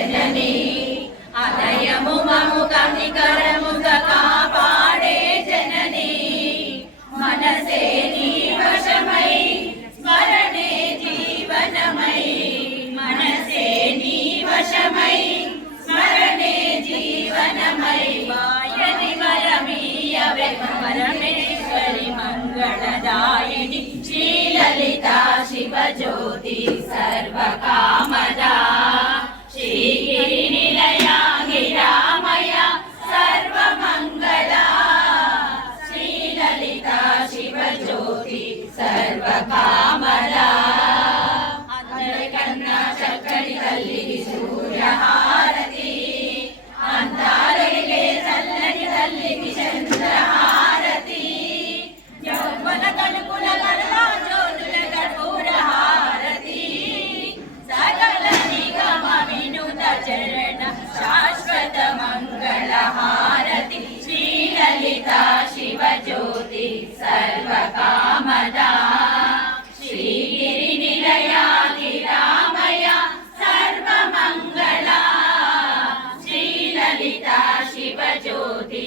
जननी अदयमु ममु कनिकरमुगा कापाडे जननी मनसे नी वशमै स्मरणे जीवनमै मनसे नी वशमै स्मरणे जीवनमै वायनि वरमीयवे परमेश्वरि मंगलदायिनि श्रीललिता शिवज्योति सर्वकामदा श्रीगिरिनिलया गिरामया सर्वमंगला श्रीललिता शिवज्योति सर्वकामदा अंदरिकन्ना चक्करि तल्लिगि सूर्यहारति अंतारगिगे चल्లని तल्लिगि चंद्रहारति यौवन तलुपुल गरला ज्योతుల कर्पूरहारति सकल निगम विनुत चरण शाश्वत मंगलहारति श्रीललिता शिवज्योति सर्वकामदा श्रीगिरिनिलया गिरामया सर्वमंगला श्रीललिता शिवज्योति